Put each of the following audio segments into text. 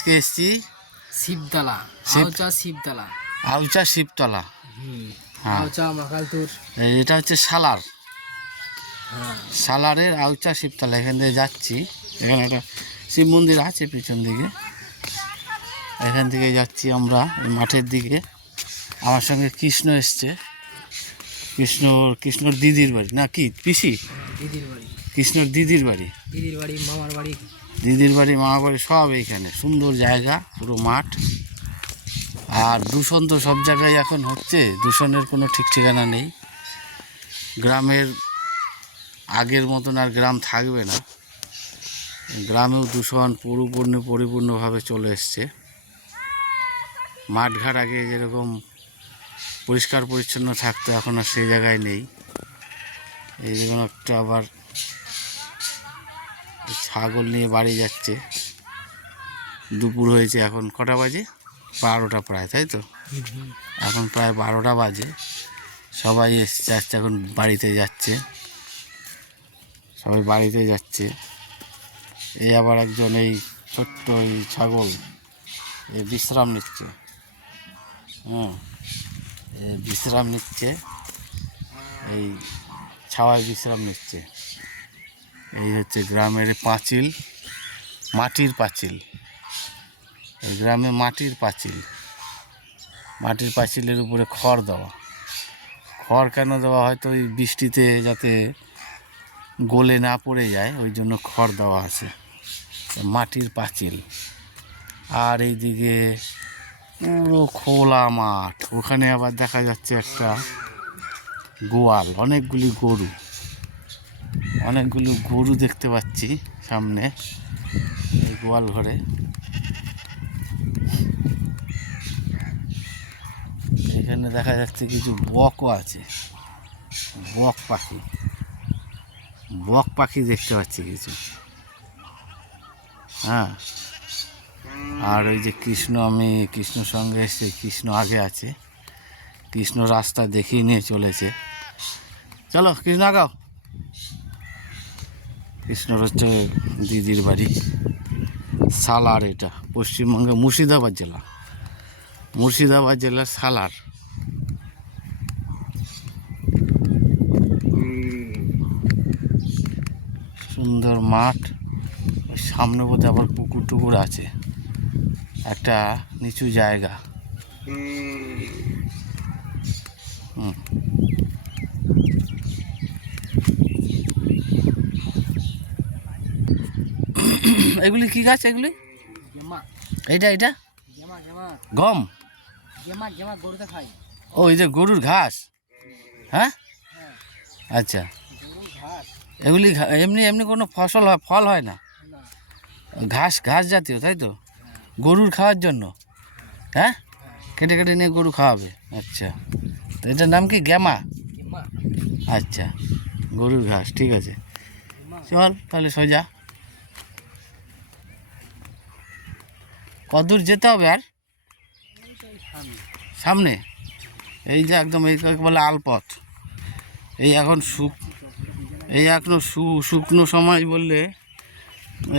আজকে এসছি শিবতলা শিব- আওচা শিবতলা। আউচা শিবতলা। হ্যাঁ। মাকালতুর এটা হচ্ছে সালার হ্যাঁ। সালারের আউচা শিবতলা এখান থেকে যাচ্ছি। এখানে একটা শিব মন্দির আছে পিছন দিকে। এখান থেকে যাচ্ছি আমরা মাঠের দিকে। আমার সঙ্গে কৃষ্ণ এসছে। কৃষ্ণ কৃষ্ণর দিদির বাড়ি। না কি? পিসি? দিদির বাড়ি। কৃষ্ণর দিদির বাড়ি। দিদির বাড়ি মামার বাড়ি। দিদির বাড়ি মামা বাড়ি সব এইখানে। সুন্দর জায়গা, পুরো মাঠ। আর দূষণ তো সব জায়গায় এখন হচ্ছে, দূষণের কোনো ঠিক ঠিকানা নেই। গ্রামের আগের মতন আর গ্রাম থাকবে না। গ্রামেও দূষণ পরিপূর্ণ, পরিপূর্ণভাবে চলে এসছে। মাঠঘাট আগে যেরকম পরিষ্কার পরিচ্ছন্ন থাকতো, এখন আর সেই জায়গায় নেই। এই যেরকম একটা আবার ছাগল নিয়ে বাড়ি যাচ্ছে। দুপুর হয়েছে এখন কটা বাজে? বারোটা প্রায়, তাই তো? এখন প্রায় বারোটা বাজে। সবাই এসছে আসছে এখন বাড়িতে যাচ্ছে। সবাই বাড়িতে যাচ্ছে। এই আবার একজন এই ছোট্ট এই ছাগল, এ বিশ্রাম নিচ্ছে। হ্যাঁ এ বিশ্রাম নিচ্ছে। এই ছাওয়ায় বিশ্রাম নিচ্ছে। এই হচ্ছে গ্রামের পাঁচিল, মাটির পাঁচিল। এই গ্রামে মাটির পাঁচিল। মাটির পাঁচিলের উপরে খড় দেওয়া। খড় কেন দেওয়া হয়তো ওই বৃষ্টিতে যাতে গলে না পড়ে যায়, ওই জন্য খড় দেওয়া আছে। মাটির পাঁচিল। আর এইদিকে পুরো খোলা মাঠ। ওখানে আবার দেখা যাচ্ছে একটা গোয়াল, অনেকগুলি গরু। অনেকগুলো গরু দেখতে পাচ্ছি সামনে গোয়াল ঘরে। এখানে দেখা যাচ্ছে কিছু বকও আছে, বক পাখি। বক পাখি দেখতে পাচ্ছি কিছু। হ্যাঁ। আর ওই যে কৃষ্ণ, আমি কৃষ্ণ সঙ্গে এসে কৃষ্ণ আগে আছে। কৃষ্ণ রাস্তা দেখিয়ে নিয়ে চলেছে। চলো, কৃষ্ণ আগাও। কৃষ্ণর হচ্ছে দিদির বাড়ি। সালার এটা পশ্চিমবঙ্গে মুর্শিদাবাদ জেলা। মুর্শিদাবাদ জেলার সালার। সুন্দর মাঠ, সামনে বোধহয় আবার পুকুর টুকুর আছে। একটা নিচু জায়গা। হুম। এগুলি কি গাছ এগুলি? এইটা এটা গেমা? ও, এই যে গরুর ঘাস। হ্যাঁ? আচ্ছা। এগুলি এমনি এমনি কোনো ফসল হয়, ফল হয় না? ঘাস ঘাস জাতীয়, তাই তো? গরুর খাওয়ার জন্য। হ্যাঁ? কেটে কেটে নিয়ে গরু খাওয়াবে। আচ্ছা। তো এটার নাম কি? গ্যামা? আচ্ছা। গরুর ঘাস, ঠিক আছে। চল, তাহলে সোজা। কদূর যেতে হবে আর? সামনে? এই যে একদম এই বলে আলপথ। এই এখন শুক এই এখনও শুকনো সময় বললে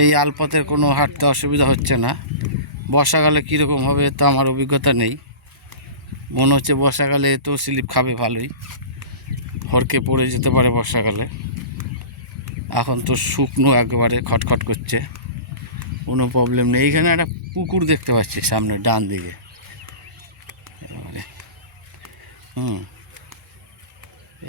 এই আলপথের কোনো হাঁটতে অসুবিধা হচ্ছে না। বর্ষাকালে কীরকম হবে তো আমার অভিজ্ঞতা নেই। মনে হচ্ছে বর্ষাকালে তো স্লিপ খাবে ভালোই। হরকে পড়ে যেতে পারে বর্ষাকালে। এখন তো শুকনো একেবারে খটখট করছে। কোনো প্রবলেম নেই। এইখানে একটা পুকুর দেখতে পাচ্ছি সামনে ডান দিকে। হুম।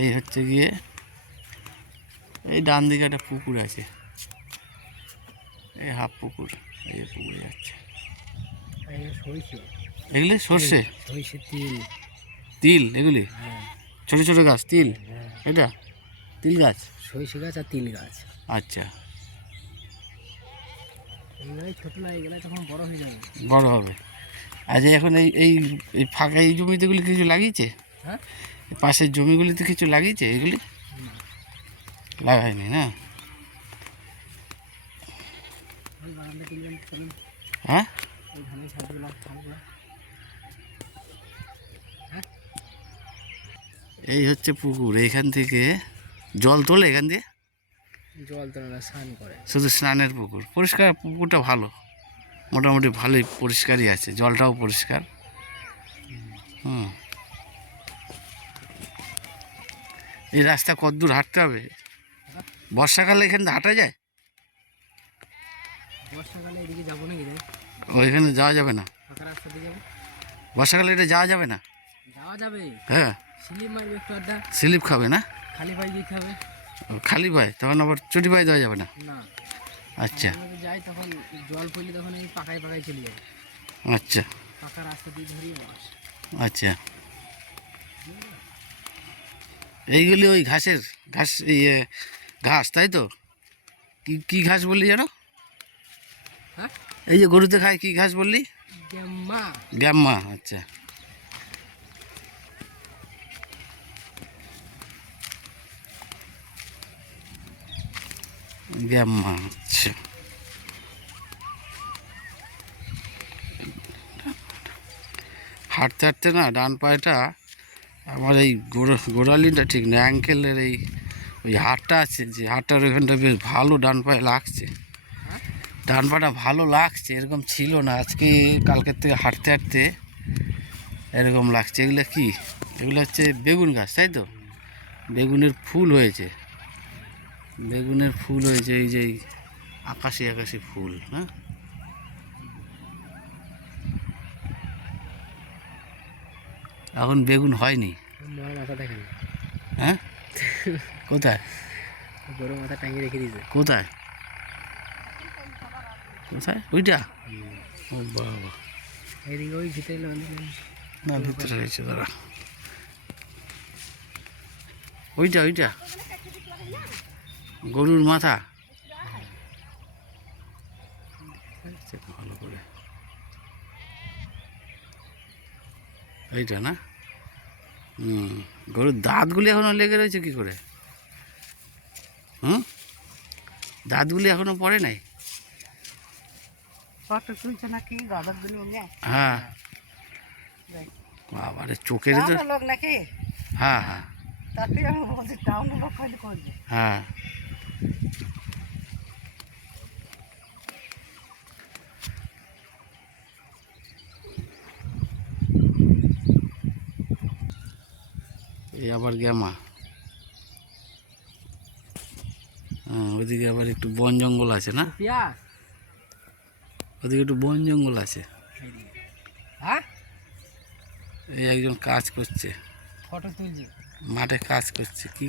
এই হচ্ছে গিয়ে এই ডান দিকে একটা পুকুর আছে। এই হাফ পুকুর এই পুকুরে যাচ্ছে। এগুলি সর্ষে? তিল এগুলি? হ্যাঁ। ছোট ছোট গাছ তিল? হ্যাঁ। এটা? তিল গাছ? সরিষে গাছ আর তিল গাছ। আচ্ছা এইগুলাই ছোট না এইগুলাই তখন বড় হয়ে হবে। আচ্ছা এখন এই এই এই ফাঁকা এই জমিতেগুলি কিছু লাগিয়েছে? হ্যাঁ? পাশের জমিগুলিতে কিছু লাগিয়েছে এগুলি? লাগায়নি না? হ্যাঁ? ছাদগুলো এই হচ্ছে পুকুর এইখান থেকে জল তোলে এখান দিয়ে? জল তোলে না স্নান করে। শুধু স্নানের পুকুর। পরিষ্কার পুকুরটা ভালো। মোটামুটি ভালোই পরিষ্কারই আছে। জলটাও পরিষ্কার। হুম। এই রাস্তা কতদূর হাঁটতে হবে? বর্ষাকালে এখানে হাঁটা যায়? বর্ষাকালে এদিকে যাব নাকি ওইখানে যাওয়া যাবে না? ফাঁকা রাস্তা দিয়ে যাব। বর্ষাকালে এটা যাওয়া যাবে না? যাওয়া যাবে। হ্যাঁ। স্লিপ মারবে একটু আড্ডা স্লিপ খাবে না? খালি পায়ে যেতে হবে। খালি পায়ে তখন আবার চটি পায়ে দেওয়া যাবে না। আচ্ছা। যাই তখন জল পড়লে তখন এই পাকায় পাকায় চলে যাবে। আচ্ছা। পাকা রাস্তা দিয়ে ধরিয়ে আচ্ছা। এইগুলি ওই ঘাসের ঘাস ইয়ে ঘাস তাই তো? কি কি ঘাস বললি জানো হ্যাঁ? এই যে গরুতে খায় কি ঘাস বললি? মা গ্যাম্মা আচ্ছা। গ্যাম্মা আচ্ছা হাঁটতে হাঁটতে না, ডান পায়েটা আমার এই গোড়া গোড়ালিটা ঠিক না অ্যাঙ্কেলের এই ওই হাটটা আছে, যে হাড়টার ওইখানটা বেশ ভালো ডান পায়ে লাগছে। ডান পাটা ভালো লাগছে, এরকম ছিল না। আজকে কালকের থেকে হাঁটতে হাঁটতে এরকম লাগছে। এগুলো কি? এগুলো হচ্ছে বেগুন গাছ, তাই তো? বেগুনের ফুল হয়েছে। বেগুনের ফুল হয়েছে এই যে আকাশি আকাশি ফুল হ্যাঁ? এখন বেগুন হয়নি? হ্যাঁ? কোথায়? বড় মাথা টাঙিয়ে রেখে দিয়েছে। কোথায়? কোথায়? ওইটা? ও বাবা। এদিকে ওই ভিতরে বাঁধি না ভিতরে রয়েছে দাঁড়া। ওইটা ওইটা? গরুর মাথা। ভালো করে। এইটা না? হুম গরুর দাঁতগুলি এখনও লেগে রয়েছে কি করে? হুম? দাঁতগুলি এখনও পড়ে নাই? হ্যাঁ। বাবারে চোখের তো নাকি? হ্যাঁ হ্যাঁ। হ্যাঁ। এই আবার গ্যামা। হ্যাঁ ওইদিকে আবার একটু বন জঙ্গল আছে না? ওদিকে একটু বন জঙ্গল আছে। হ্যাঁ? এই একজন কাজ করছে। ফটো তুলছি। মাঠে কাজ করছে। কি?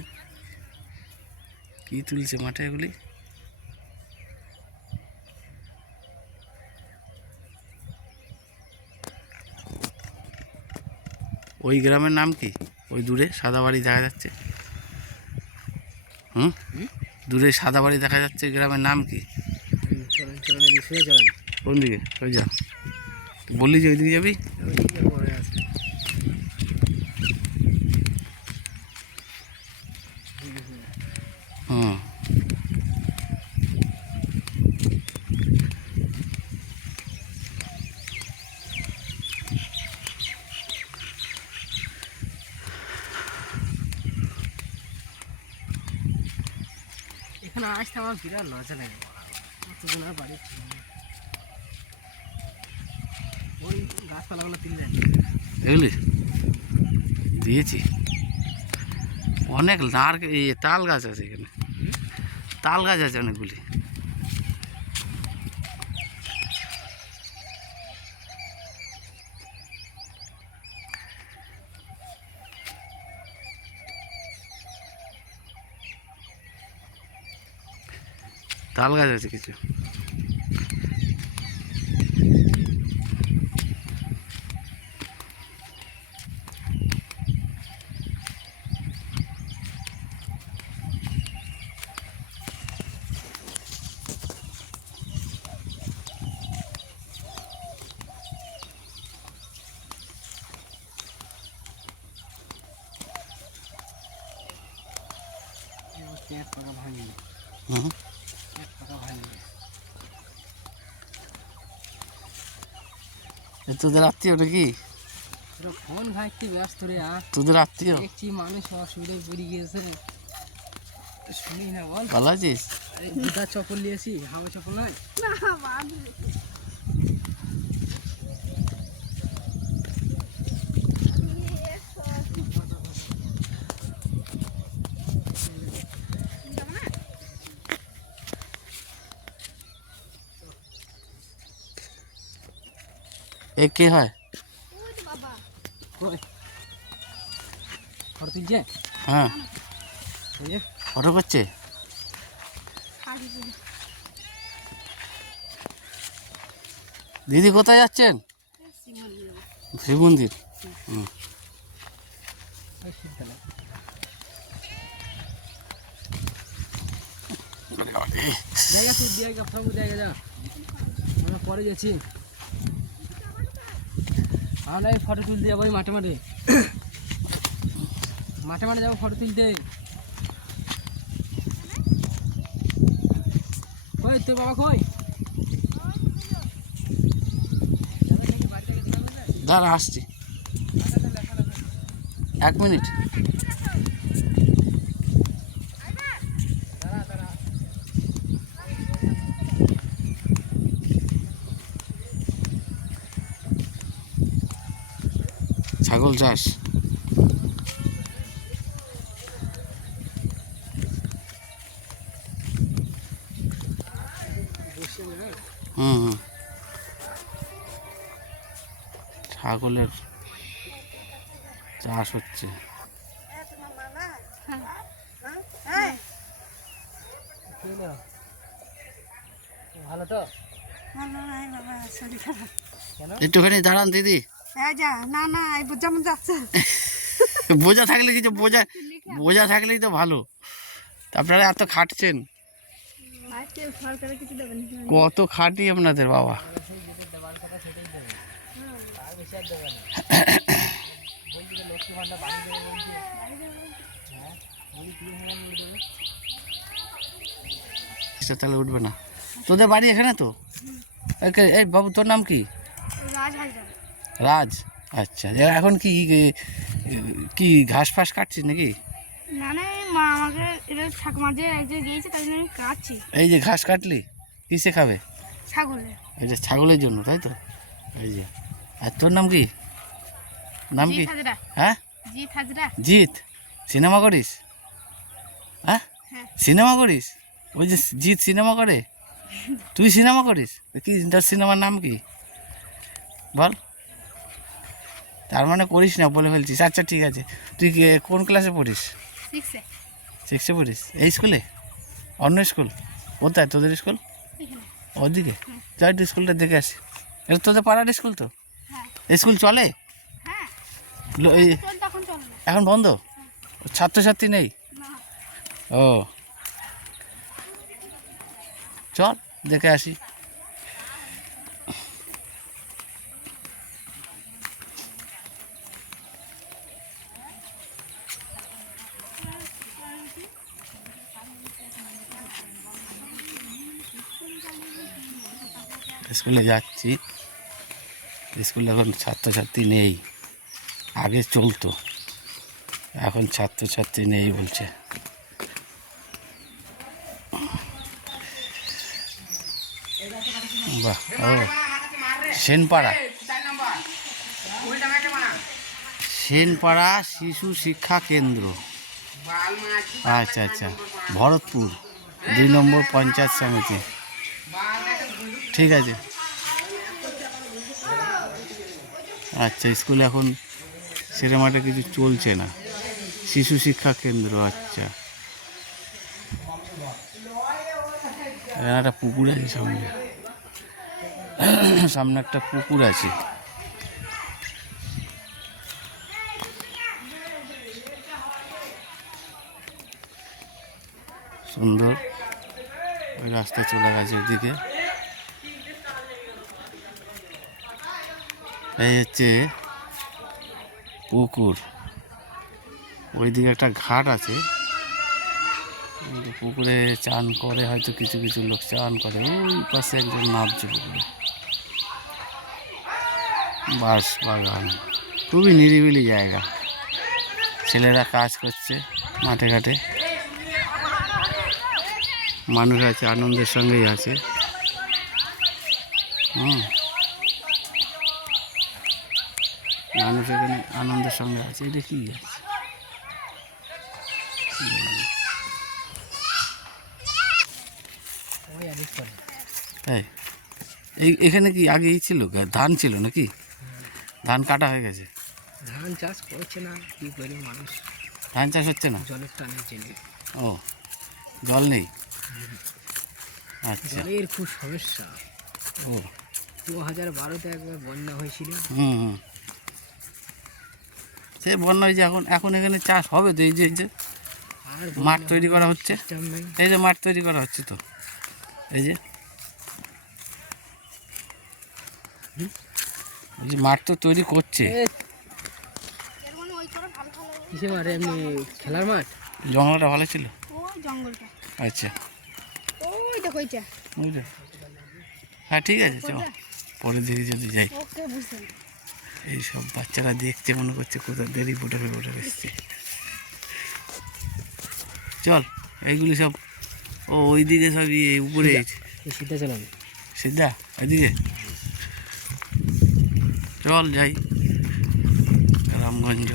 কি তুলছে মাঠে এগুলি? ওই গ্রামের নাম কি? ওই দূরে সাদা বাড়ি দেখা যাচ্ছে। হুম? দূরে সাদা বাড়ি দেখা যাচ্ছে গ্রামের নাম কি? কোন দিকে? ওই যা। বললি যে ওই দিকে যাবি ওইদিকে পরে আছে হুম এখানে আসতে আমার বিরাট লজ্জা লাগে কতজন আর বাড়ি ছিল না। ওই গাছপালাগুলো তিন যায় এগুলি দিয়েছি অনেক নার এই তাল গাছ আছে এখানে তাল গাছ আছে অনেকগুলি তাল গাছ আছে কিছু এক পাকা ভাঙি হুম এক পাকা ভাঙি এ তোদের আত্মীয় কি পুরো ফোন ঘাটতে ব্যস্ত রে আর তোদের আত্মীয়? দেখছি মানুষ অসুবিধায় পড়ে গিয়েছে শুনি না বল? ভালো আছিস? চপল নিয়েছি হাওয়া চপল নয় এ কে হয়? হ্যাঁ। ফটো করছে? দিদি, কোথায় যাচ্ছেন? শিব মন্দির হুম। জায়গা পরে যাচ্ছি। আমরা এই ফটো তুলতে যাব মাঠে মাঠে। মাঠে মাঠে যাব ফটো তুলতে। কই, তোর বাবা কই? দাঁড়া, আসছি। এক মিনিট। ছাগল চাষ? হুম হুম। ছাগলের চাষ হচ্ছে। ভালো তো? একটুখানি দাঁড়ান দিদি। না না এই যেমন যাচ্ছে। বোঝা থাকলে কিছু বোঝা বোঝা থাকলেই তো ভালো। আপনারা এত খাটছেন। কত খাটি আপনাদের বাবা। তাহলে উঠবে না। তোদের বাড়ি এখানে তো? এই বাবু তোর নাম কি? রাজ? আচ্ছা এখন কি কি ঘাস ফাস কাটছিস নাকি? না না এই মা আমাকে এটা তাই জন্য আমি কাটছি। এই যে ঘাস কাটলি কিসে খাবে? ছাগলে। যে ছাগলের জন্য তাই তো? এই যে আর তোর নাম কি? নাম কি? হ্যাঁ? জিৎ হাজরা। জিৎ? সিনেমা করিস? হ্যাঁ? হ্যাঁ। সিনেমা করিস? ওই যে জিৎ সিনেমা করে? তুই সিনেমা করিস? কি তোর সিনেমার নাম কি? বল। তার মানে করিস না বলে ফেলছিস। আচ্ছা ঠিক আছে। তুই কোন ক্লাসে পড়িস? সিক্সে পড়িস? এই স্কুলে অন্য স্কুল কোথায়? তোদের স্কুল ওদিকে? যাই একটু স্কুলটা দেখে আসি। এটা তোদের পাড়ার স্কুল তো? হ্যাঁ। স্কুল চলে? হ্যাঁ। এই চল চল না। এখন বন্ধ? ছাত্রছাত্রী নেই? ও। চল দেখে আসি। স্কুলে যাচ্ছি। স্কুলে এখন ছাত্রছাত্রী নেই। আগে চলতো। এখন ছাত্রছাত্রী নেই বলছে। বাহ, ও, সেনপাড়া। সেনপাড়া শিশু শিক্ষা কেন্দ্র। আচ্ছা আচ্ছা। ভরতপুর, দুই নম্বর পঞ্চায়েত সমিতি। ঠিক আছে। আচ্ছা স্কুলে এখন সেরকম কিছু চলছে না। শিশু শিক্ষা কেন্দ্র আচ্ছা। একটা পুকুর আছে সামনে। সামনে একটা পুকুর আছে। সুন্দর। ওই রাস্তা চলে গেছে ওদিকে এই হচ্ছে পুকুর। ওইদিকে একটা ঘাট আছে। পুকুরে চান করে, হয়তো কিছু কিছু লোক চান করে। ওই পাশে একজন নামছে পুকুরে। বাঁশ বাগান। খুবই নিরিবিলি জায়গা। ছেলেরা কাজ করছে মাঠে ঘাটে। মানুষ আছে আনন্দের সঙ্গেই আছে। হুম। মানুষ এখানে আনন্দের সঙ্গে আছে এটা কি? আছে তাই এখানে কি আগে ছিল? ধান ছিল নাকি? ধান কাটা হয়ে গেছে। ধান চাষ করছে না কি করে মানুষ? ধান চাষ হচ্ছে না? জলের জন্য ও জল নেই? আচ্ছা। জলের খুব সমস্যা। ও। দু হাজার বারোতে একবার বন্যা হয়েছিল। হুম হুম। সে বন্যা হয়েছে এখন এখন এখানে চাষ হবে তো এই যে এই যে মাঠ তৈরি করা হচ্ছে। এই যে মাঠ তৈরি করা হচ্ছে তো এই যে। এই যে মাঠ তো তৈরি করছে। এর মানে খেলার মাঠ? জঙ্গলটা ভালো ছিল? ওই জঙ্গলটা। আচ্ছা। বুঝলে হ্যাঁ ঠিক আছে চল। পরের দিকে যদি যাই। ওকে বুঝতে এই সব বাচ্চারা দেখছে মনে করছে কোথাও দেরি রিপোর্টার রিপোর্টার এসছে। চল এইগুলি সব ও ওই দিকে সব ইয়ে উপরে সিদ্ধা চালাবে। সিদ্ধা ওইদিকে? চল যাই। রামগঞ্জ।